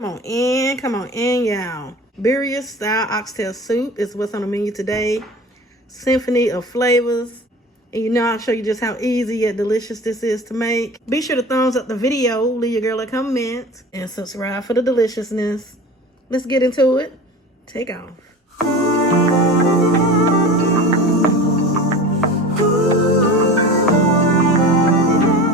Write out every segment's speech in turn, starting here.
Come on in, y'all. Birria style oxtail soup is what's on the menu today. Symphony of flavors. And you know I'll show you just how easy yet delicious this is to make. Be sure to thumbs up the video, leave your girl a comment, and subscribe for the deliciousness. Let's get into it. Take off.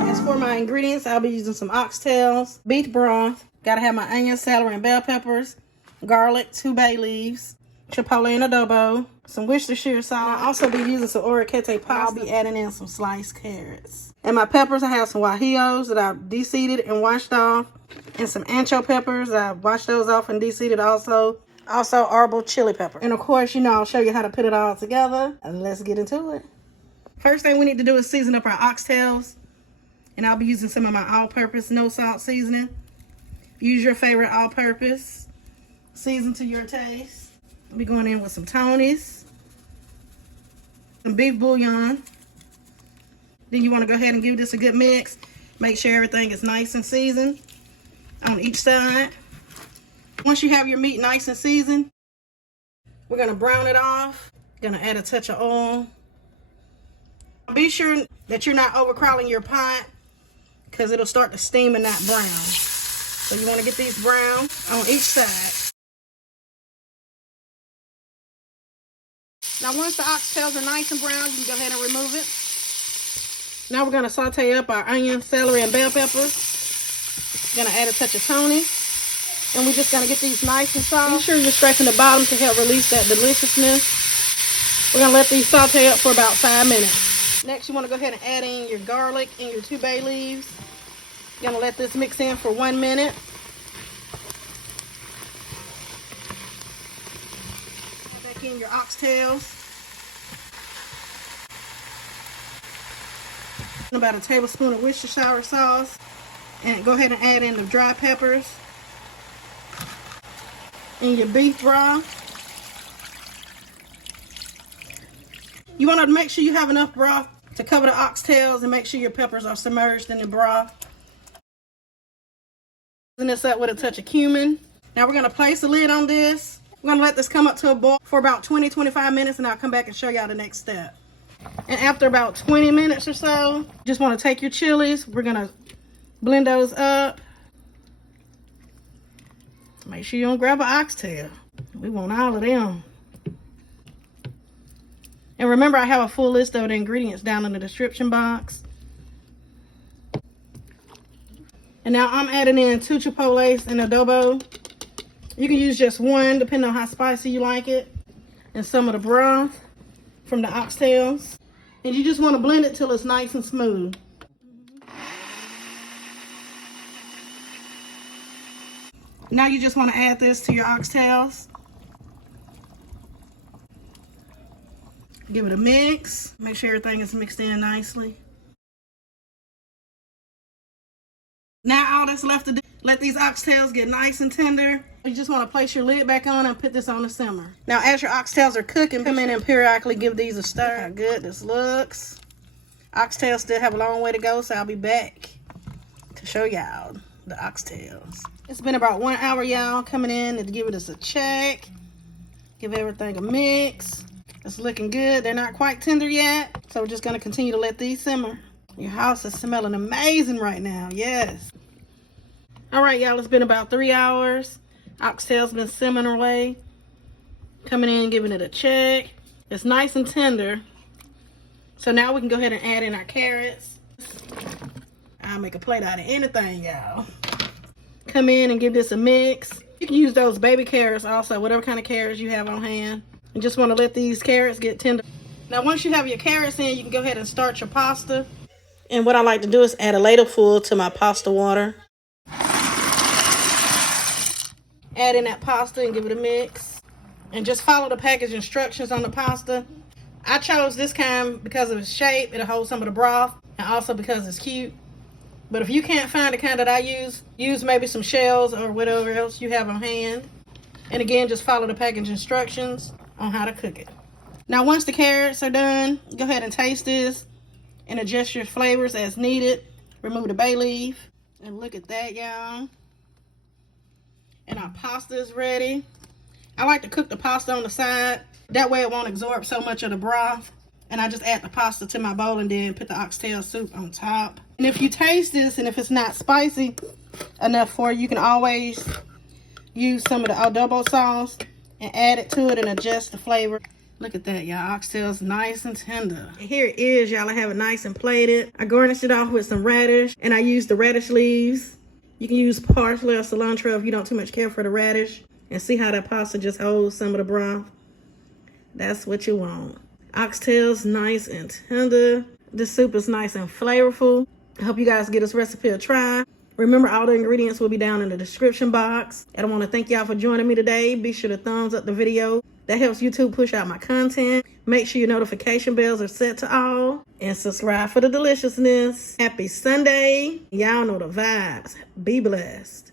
As for my ingredients, I'll be using some oxtails, beef broth, gotta have my onions, celery, and bell peppers, garlic, 2 bay leaves, chipotle and adobe, some Worcestershire sauce. I'll also be using some orecchiette pasta. I'll be adding in some sliced carrots. And my peppers, I have some guajillos that I've deseeded and washed off, and some ancho peppers. I've washed those off and deseeded also. Also, Arbol chili pepper. And of course, you know, I'll show you how to put it all together. And let's get into it. First thing we need to do is season up our oxtails. And I'll be using some of my all-purpose no salt seasoning. Use your favorite all-purpose. Season to your taste. I'll be going in with some Tony's. Some beef bouillon. Then you want to go ahead and give this a good mix. Make sure everything is nice and seasoned on each side. Once you have your meat nice and seasoned, we're going to brown it off. Going to add a touch of oil. Be sure that you're not overcrowding your pot because it'll start to steam and not brown. So you want to get these brown on each side. Now once the oxtails are nice and brown, you can go ahead and remove it. Now we're going to saute up our onion, celery, and bell peppers. Going to add a touch of Tony. And we're just going to get these nice and soft. Be sure you're scraping the bottom to help release that deliciousness. We're going to let these saute up for about 5 minutes. Next, you want to go ahead and add in your garlic and your 2 bay leaves. You're going to let this mix in for 1 minute. Add back in your oxtails. About a tablespoon of Worcestershire sauce. And go ahead and add in the dry peppers. And your beef broth. You want to make sure you have enough broth to cover the oxtails and make sure your peppers are submerged in the broth. And this up with a touch of cumin. Now we're going to place the lid on this. We're going to let this come up to a boil for about 20-25 minutes, and I'll come back and show y'all the next step. And after about 20 minutes or so, just want to take your chilies. We're going to blend those up. Make sure you don't grab an oxtail. We want all of them. And remember, I have a full list of the ingredients down in the description box. And now I'm adding in 2 chipotles and adobe. You can use just 1, depending on how spicy you like it. And some of the broth from the oxtails. And you just want to blend it till it's nice and smooth. Now you just want to add this to your oxtails. Give it a mix. Make sure everything is mixed in nicely. Now all that's left to do, let these oxtails get nice and tender. You just want to place your lid back on and put this on the simmer. Now as your oxtails are cooking, come in and periodically give these a stir. How good this looks. Oxtails still have a long way to go, so I'll be back to show y'all the oxtails. It's been about 1 hour, y'all, coming in and give it a check. Give everything a mix. It's looking good. They're not quite tender yet, so we're just going to continue to let these simmer. Your house is smelling amazing right now. Yes. All right, y'all, it's been about 3 hours. Oxtail's been simmering away. Coming in, giving it a check. It's nice and tender. So now we can go ahead and add in our carrots. I'll make a plate out of anything, y'all. Come in and give this a mix. You can use those baby carrots also, whatever kind of carrots you have on hand. You just want to let these carrots get tender. Now once you have your carrots in, you can go ahead and start your pasta. And what I like to do is add a ladle full to my pasta water. Add in that pasta and give it a mix. And just follow the package instructions on the pasta. I chose this kind because of its shape. It'll hold some of the broth, and also because it's cute. But if you can't find the kind that I use maybe some shells or whatever else you have on hand. And again, just follow the package instructions on how to cook it. Now once the carrots are done, go ahead and taste this and adjust your flavors as needed. Remove the bay leaf. And look at that, y'all. my pasta is ready. I like to cook the pasta on the side. That way it won't absorb so much of the broth. And I just add the pasta to my bowl and then put the oxtail soup on top. And if you taste this and if it's not spicy enough for you, you can always use some of the adobe sauce and add it to it and adjust the flavor. Look at that, y'all. Oxtail's nice and tender. And here it is, y'all. I have it nice and plated. I garnished it off with some radish, and I used the radish leaves. You can use parsley or cilantro if you don't too much care for the radish. And see how that pasta just holds some of the broth? That's what you want. Oxtail's nice and tender. This soup is nice and flavorful. I hope you guys give this recipe a try. Remember, all the ingredients will be down in the description box. And I want to thank y'all for joining me today. Be sure to thumbs up the video. That helps YouTube push out my content. Make sure your notification bells are set to all. And subscribe for the deliciousness. Happy Sunday. Y'all know the vibes. Be blessed.